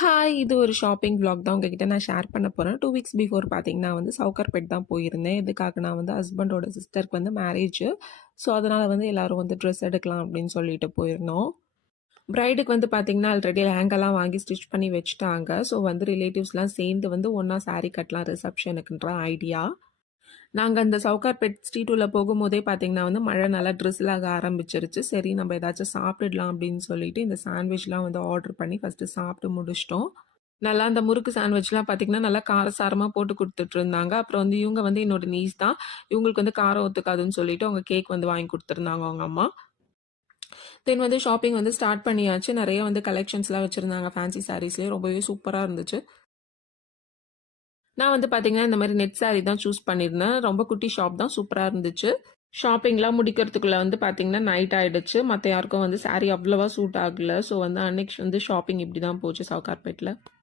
Hi! இது ஒரு shopping vlog தான் உங்ககிட்ட நான் ஷேர் பண்ண போறேன். 2 வீக்ஸ் பிஃபோர் பார்த்தீங்கன்னா சவுகார்பேட் தான் போயிருந்தேன். எதுக்காக நான் ஹஸ்பண்டோட சிஸ்டருக்கு மேரேஜு. ஸோ, அதனால எல்லாரும் ட்ரெஸ் எடுக்கலாம் அப்படின்னு சொல்லிட்டு போயிருந்தோம். பிரைடுக்கு பார்த்தீங்கன்னா, ஆல்ரெடி லெஹெங்காலாம் வாங்கி ஸ்டிச் பண்ணி வச்சுட்டாங்க. ஸோ, ரிலேட்டிவ்ஸ்லாம் சேர்ந்து ஒண்ணா சாரி கட்டலாம் ரிசப்ஷனுக்குன்ற ஐடியா. நாங்க அந்த சவுகார்பேட் ஸ்ட்ரீட் உள்ள போகும்போதே பார்த்தீங்கன்னா மழை நல்லா ட்ரிஸில் ஆக ஆரம்பிச்சிருச்சு. சரி நம்ம ஏதாச்சும் சாப்பிட்டுடலாம் அப்படின்னு சொல்லிட்டு இந்த சாண்ட்விச்லாம் ஆர்டர் பண்ணி ஃபர்ஸ்ட்டு சாப்பிட்டு முடிச்சிட்டோம். நல்லா அந்த முறுக்கு சாண்ட்விச்லாம் பார்த்தீங்கன்னா, நல்லா காரசாரமா போட்டு குடுத்துட்டுருந்தாங்க. அப்புறம் இவங்க என்னோட நீஸ் தான். இவங்களுக்கு காரம் ஒத்துக்காதுன்னு சொல்லிட்டு அவங்க கேக் வாங்கி குடுத்துருந்தாங்க அவங்க அம்மா. தென் ஷாப்பிங் ஸ்டார்ட் பண்ணியாச்சு. நெறைய கலெக்ஷன்ஸ்லாம் வச்சிருந்தாங்க. ஃபேன்சி சாரீஸ்லயே ரொம்பவே சூப்பரா இருந்துச்சு. நான் பார்த்தீங்கன்னா, இந்த மாரி நெட் சாரி தான் சூஸ் பண்ணியிருந்தேன். ரொம்ப குட்டி ஷாப் தான். சூப்பரா இருந்துச்சு. ஷாப்பிங்லாம் முடிக்கிறதுக்குள்ள பார்த்தீங்கன்னா, நைட் ஆயிடுச்சு. மத்த யாருக்கும் சாரி அவ்வளவா சூட் ஆகல. ஸோ அன்னைக்கு ஷாப்பிங் இப்படி தான் போச்சு சவுகார்பேட்ல.